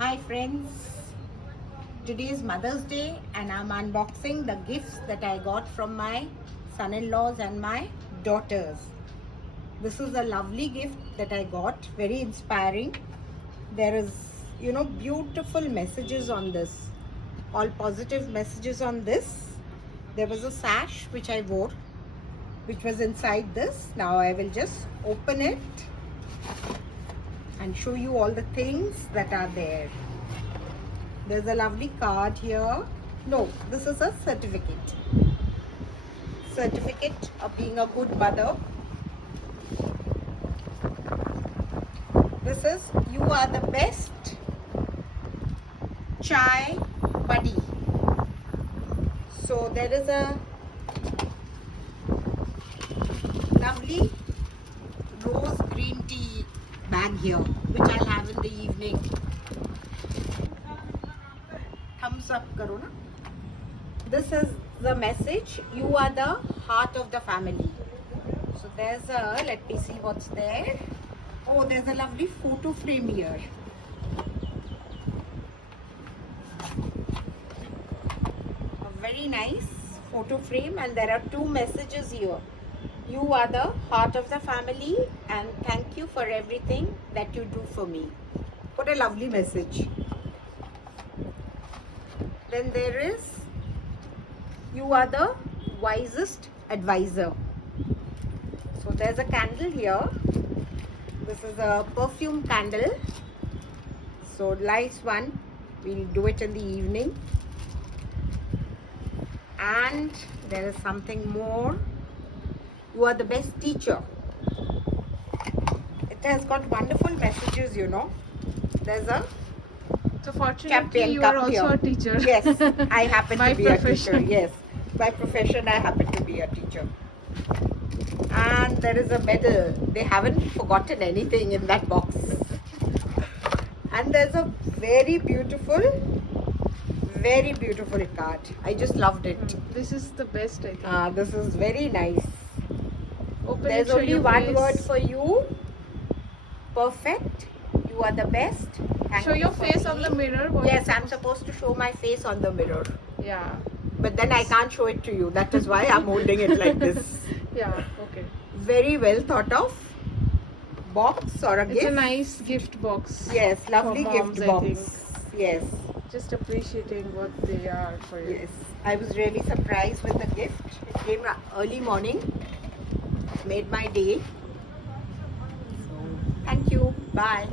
Hi friends, today is Mother's Day and I'm unboxing the gifts that I got from my son-in-laws and my daughters. This is a lovely gift that I got, very inspiring. There is, beautiful messages on this, all positive messages on this. There was a sash which I wore, which was inside this. Now I will just open it and show you all the things that are there. There's a lovely card here. No, this is a certificate. Certificate of being a good mother. This is, you are the best chai buddy. So there is a lovely rose green tea bag here, which I'll have in the evening. Thumbs up karo na. This is the message, you are the heart of the family. So there's a, let me see what's there. Oh, there's a lovely photo frame here. A very nice photo frame, and there are two messages here. You are the heart of the family and thank you for everything that you do for me. What a lovely message. Then there is, you are the wisest advisor. So there's a candle here. This is a perfume candle. So nice one. We'll do it in the evening. And there is something more. You are the best teacher. It has got wonderful messages, There's a So fortunately, champion you are cup also here. a teacher. Yes, I happen By to be a teacher. profession. Yes, by profession, I happen to be a teacher. And there is a medal. They haven't forgotten anything in that box. And there's a very beautiful card. I just loved it. This is the best, I think. This is very nice. Open There's it, show only your one face. word for you. Perfect. You are the best. Thank Show you your for face on me. the mirror. What Yes, is I'm it? supposed to show my face on the mirror. Yeah. But then I can't show it to you. That is why I'm holding it like this. Yeah, okay. Very well thought of box or a It's gift. a nice gift box. Yes, lovely for moms, gift I box. think. Yes, Just appreciating what they are for you. yes. I was really surprised with the gift. It came early morning. Made my day. So, thank you. Bye.